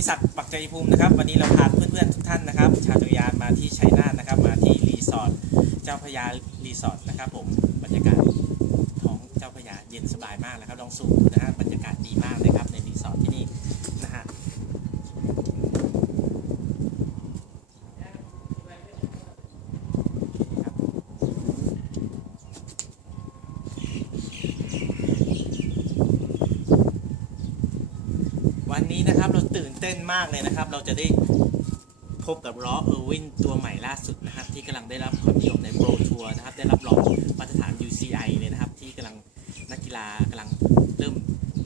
มีศักดิ์ปักใจภูมินะครับวันนี้เราพาเพื่อนๆทุกท่านนะครับ ชาวจักรยานมาที่ชัยนาทนะครับ มาที่รีสอร์ทเจ้าพยารีสอร์ทนะครับ ผมบรรยากาศของเจ้าพยาเย็นสบายมากนะครับลองสูมนะฮะบรรยากาศดีมากเลยครับในรีสอร์ทที่นี่นะฮะครับ วันนี้นะครับเราตื่นเต้นมากเลยนะครับ เราจะได้พบกับล้อเออร์วินตัวใหม่ล่าสุดนะครับ ที่กำลังได้รับความนิยมในโปรทัวร์นะครับ ได้รับรองมาตรฐาน UCI เลยนะครับ ที่กำลังนักกีฬากำลังเริ่ม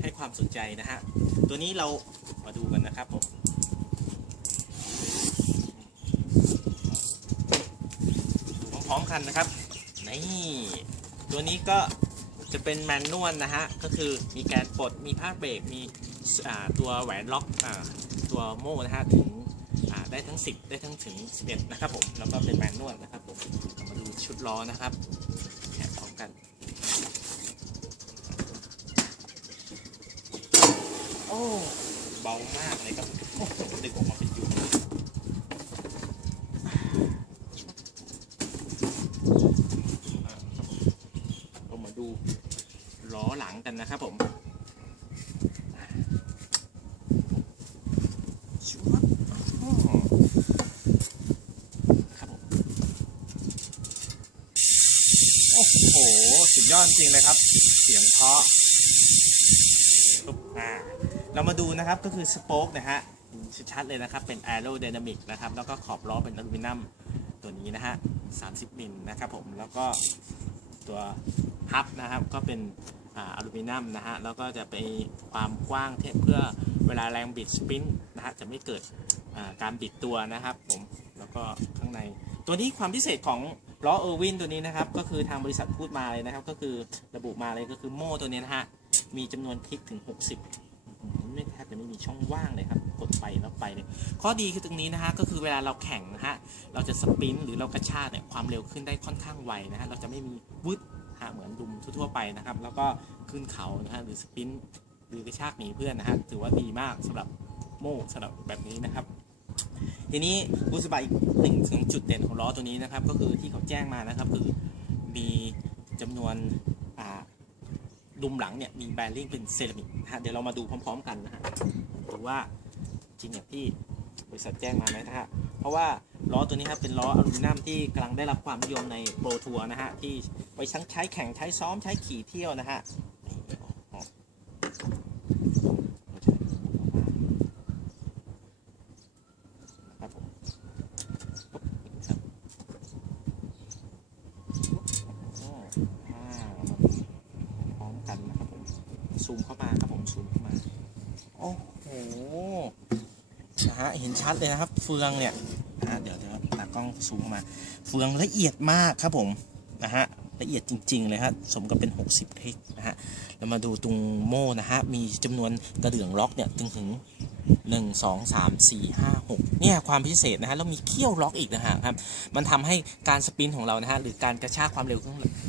ให้ความสนใจนะฮะตัวนี้เรามาดูกันนะครับผมดูพร้อมๆกันนะครับนี่ตัวนี้ก็ จะเป็นแมนนวลนะฮะ ก็คือมีการปลด มีผ้าเบรก มีตัวแหวนล็อกอตัวโม่นะฮะ ถึงได้ทั้ง 10 ได้ทั้งถึง 11 นะครับผม แล้วก็เป็นแมนนวลนะครับผมามาดูชุดล้อนะครับแกะพร้อมกัน โอ้ เบามากเลยครับดึงออกมาเป็นยุงอ่าครับผมเรามาดู ล้อหลังกันนะครับผมชัวร์อ๋อครับผมโอ้โห สุดยอดจริงเลยครับ เสียงเพาะปุ๊บอ่าเรามาดูนะครับก็คือสโป๊กนะฮะชัดๆเลยนะครับ เป็น aerodynamic นะครับ แล้วก็ขอบล้อเป็นอลูมิเนียมตัวนี้นะฮะ 30 มิลนะครับผม แล้วก็ตัวฮับนะครับ ก็เป็น อ่าอลูมิเนียมนะฮะแล้วก็จะไปความกว้างเทเพื่อเวลาแรงบิดสปรินนะฮะจะไม่เกิดการบิดตัวนะครับผมแล้วก็ข้างใน ตัวนี้ความพิเศษของล้อเออร์วินตัวนี้นะครับ ก็คือทางบริษัทพูดมาเลยนะครับ ก็คือระบุมาเลยก็คือโม่ตัวนี้นะฮะมีจำนวนคลิกถึง 60 ไม่แทบจะไม่มีช่องว่างเลยครับ กดไปแล้วไปเลย ข้อดีคือตรงนี้นะฮะก็คือเวลาเราแข่งนะฮะเราจะสปรินต์หรือเรากระชากเนี่ยความเร็วขึ้นได้ค่อนข้างไวนะฮะเราจะไม่มีวึดฮะเหมือนดุมทั่วๆไปนะครับ แล้วก็ขึ้นเขานะฮะหรือสปรินต์หรือกระชากหนีเพื่อนนะฮะถือว่าดีมากสำหรับโม่สำหรับแบบนี้นะครับทีนี้กุสบายอีกหนึ่งถึงจุดเด่นของล้อตัวนี้นะครับ ก็คือที่เขาแจ้งมานะครับ คือมีจำนวนอ่า ดุมหลังเนี่ยมีแบริ่งเป็นเซรามิกนะฮะเดี๋ยวเรามาดูพร้อม ๆ กันนะฮะดูว่าจริงอย่างที่บริษัทแจ้งมาไหมนะฮะเพราะว่าล้อตัวนี้ครับเป็นล้ออลูมิเนียมที่กำลังได้รับความนิยมในโปรทัวร์นะฮะที่ไว้ทั้งใช้แข่งใช้ซ้อมใช้ขี่เที่ยวนะฮะครับผมปุ๊บครับอ๋ออ่า พร้อมกันนะครับผม ซูมเข้ามาครับผมซูมเข้ามาโอ้โหนะฮะเห็นชัดเลยนะครับ เฟืองเนี่ยนะฮะเดี๋ยวเดี๋ยวตากล้องซูมเข้ามา เฟืองละเอียดมากครับผมนะฮะละเอียดจริง ๆ เลยครับสมกับเป็น 60เทคนะฮะเรามาดูตรงโม่นะฮะมีจำนวนกระเดื่องล็อกเนี่ยถึงถึง 1 2 3 4 5 6เนี่ยความพิเศษนะฮะแล้วมีเขี้ยวล็อกอีกนะฮะครับมันทำให้การสปินของเรานะฮะหรือการกระชากความเร็ว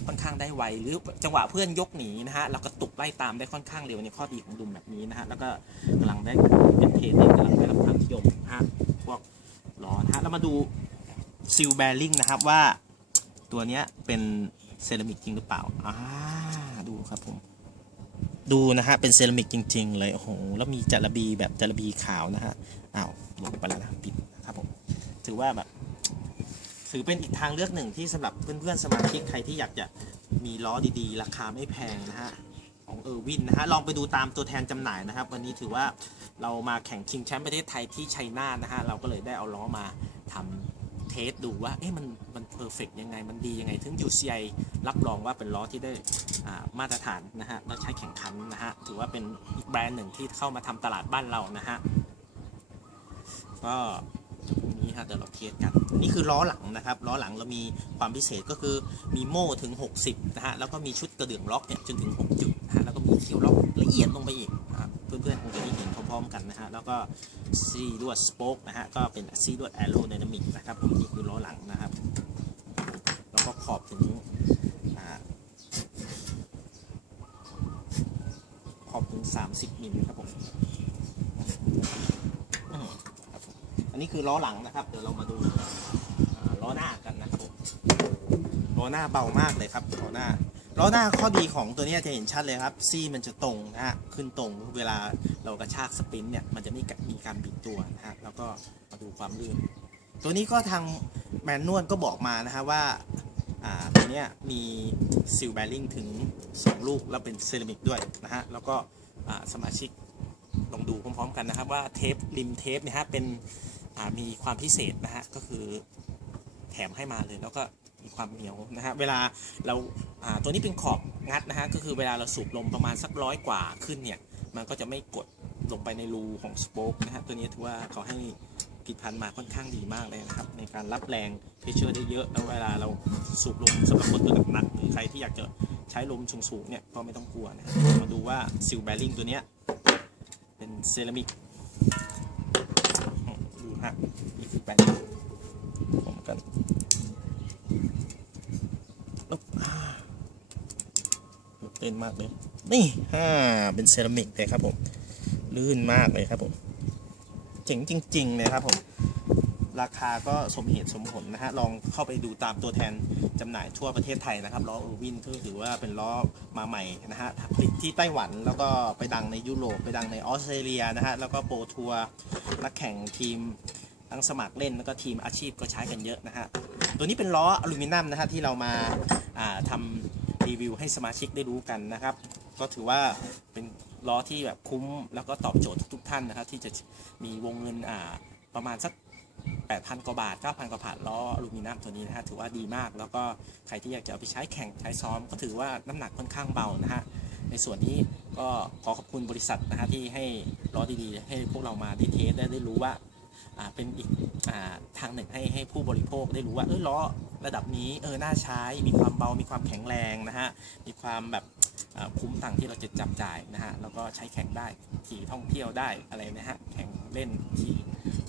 ค่อนข้างได้ไวหรือจังหวะเพื่อนยกหนีนะฮะเราก็ตุกไล่ตามได้ค่อนข้างเร็วในข้อดีของดุมแบบนี้นะฮะแล้วก็กำลังได้เป็นเทรนนิ่งกำลังได้รับความนิยมนะฮะพวกล้อนะฮะแล้วมาดูซิลแบริ่งนะครับว่าตัวเนี้ยเป็นเซรามิกจริงหรือเปล่าอ่าดูครับผม ดูนะฮะเป็นเซรามิกจริง ๆ เลยโอ้โหแล้วมีจระบีแบบจระบีขาวนะฮะอ้าวลงไปแล้วนะปิดนะครับผมถือว่าแบบถือเป็นอีกทางเลือกหนึ่งที่สำหรับเพื่อนๆสมาชิกใครที่อยากจะมีล้อดีๆ ราคาไม่แพงนะฮะของเออร์วินนะฮะลองไปดูตามตัวแทนจำหน่ายนะครับ วันนี้ถือว่าเรามาแข่งชิงแชมป์ประเทศไทยที่ชัยนาทนะฮะเราก็เลยได้เอาล้อมาทำ เทสดูว่าเอ๊ะมันมันเพอร์เฟกยังไง มันดียังไง ถึง UCI รับรองว่าเป็นล้อที่ได้มาตรฐานนะฮะแล้วใช้แข่งขันนะฮะ ถือว่าเป็นอีกแบรนด์หนึ่งที่เข้ามาทำตลาดบ้านเรานะฮะ ก็พรุ่งนี้ฮะเดี๋ยวเราเทสกัน นี่คือล้อหลังนะครับล้อหลังเรามีความพิเศษก็คือมีโม่ถึง 60 นะฮะ แล้วก็มีชุดกระเดื่องล็อกเนี่ยจนถึง 6 จุดนะฮะแล้วก็มีเคี่ยวล็อกละเอียดลงไปอีกนะครับเพื่อนๆคงจะได้เห็น พร้อมๆกันนะฮะแล้วก็ซีลวดสโป๊กนะฮะก็เป็นซีลวดแอโรไดนามิกนะครับผมนี่คือล้อหลังนะครับ แล้วก็ขอบถึงขอบถึง 30มิลครับผมอันนี้คือล้อหลังนะครับเดี๋ยวเรามาดูล้อหน้ากันนะครับผมล้อหน้าเบามากเลยครับล้อหน้า ล้อหน้าข้อดีของตัวนี้จะเห็นชัดเลยครับซี่มันจะตรงนะฮะขึ้นตรงเวลาเรากระชากสปรินเนี่ยมันจะไม่มีการบิดตัวนะฮะแล้วก็มาดูความลื่น ตัวนี้ก็ทางแมนนวลก็บอกมานะฮะว่าอ่าตัวนี้มีซิลแบริ่งถึง 2 ลูกแล้วเป็นเซรามิกด้วยนะฮะแล้วก็สมาชิกลองดูพร้อมๆกันนะครับว่าเทปริมเทปเนี่ยฮะเป็นมีความพิเศษนะฮะก็คือแถมให้มาเลยแล้วก็ มีความเหนียวนะฮะเวลาเราตัวนี้เป็นขอบงัดนะฮะก็คือเวลาเราสูบลมประมาณสักร้อยกว่าขึ้นเนี่ยมันก็จะไม่กดลงไปในรูของสโป๊กนะฮะตัวนี้ถือว่าเขาให้ผลิตภัณฑ์มาค่อนข้างดีมากเลยนะครับ ในการรับแรงเพชเชอร์ได้เยอะแล้วเวลาเราสูบลมสำหรับคนตัวหนักหรือใครที่อยากจะใช้ลมสูงๆเนี่ยก็ไม่ต้องกลัวนะมาดูว่าซิลแบริ่งตัวเนี้ยเป็นเซรามิกดูฮะนี่คือแบริ่งผมกัน เต้นมากเลย นี่ฮ่าเป็นเซรามิกเลยครับผม ลื่นมากเลยครับผม เจ๋งจริงๆเลยครับผม ราคาก็สมเหตุสมผลนะฮะ ลองเข้าไปดูตามตัวแทนจำหน่ายทั่วประเทศไทยนะครับ ล้อเออร์วินก็ถือว่าเป็นล้อมาใหม่นะฮะผลิตที่ไต้หวันแล้วก็ไปดังในยุโรป ไปดังในออสเตรเลียนะฮะ แล้วก็โปรทัวร์นักแข่งทีม ทั้งสมัครเล่นแล้วก็ทีมอาชีพก็ใช้กันเยอะนะฮะ ตัวนี้เป็นล้ออลูมิเนียมนะฮะที่เรามาอ่าทำรีวิวให้สมาชิกได้รู้กันนะครับ ก็ถือว่าเป็นล้อที่แบบคุ้มแล้วก็ตอบโจทย์ทุกท่านนะครับที่จะมีวงเงินประมาณสัก 8,000 กว่าบาท 9,000 กว่าบาทล้ออลูมิเนียมตัวนี้นะฮะถือว่าดีมาก แล้วก็ใครที่อยากจะเอาไปใช้แข่งใช้ซ้อม ก็ถือว่าน้ำหนักค่อนข้างเบานะฮะในส่วนนี้ก็ขอขอบคุณบริษัทนะฮะที่ให้ล้อดีๆ ให้พวกเรามาได้เทสได้ได้รู้ว่า เป็นอีกอทางหนึ่งให้ให้ผู้บริโภคได้รู้ว่าเออล้อระดับนี้เออน่าใช้มีความเบา มีความแข็งแรงนะฮะมีความแบบคุ้มตังที่เราจะจับจ่ายนะฮะแล้วก็ใช้แข่งได้ขี่ท่องเที่ยวได้อะไรนะฮะแข่งเล่นขี่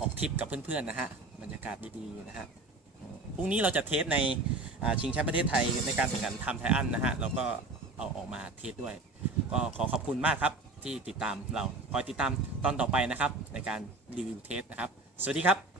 ออกทริปกับเพื่อนๆนะฮะบรรยากาศดีๆนะฮะพรุ่งนี้เราจะเทสในชิงแชมป์ประเทศไทยในการแข่งขันทำไทอันนะฮะแล้วก็เอาออกมาเทสด้วย ก็ขอขอบคุณมากครับที่ติดตามเราคอยติดตามตอนต่อไปนะครับในการรีวิวเทสนะครับ สวัสดีครับ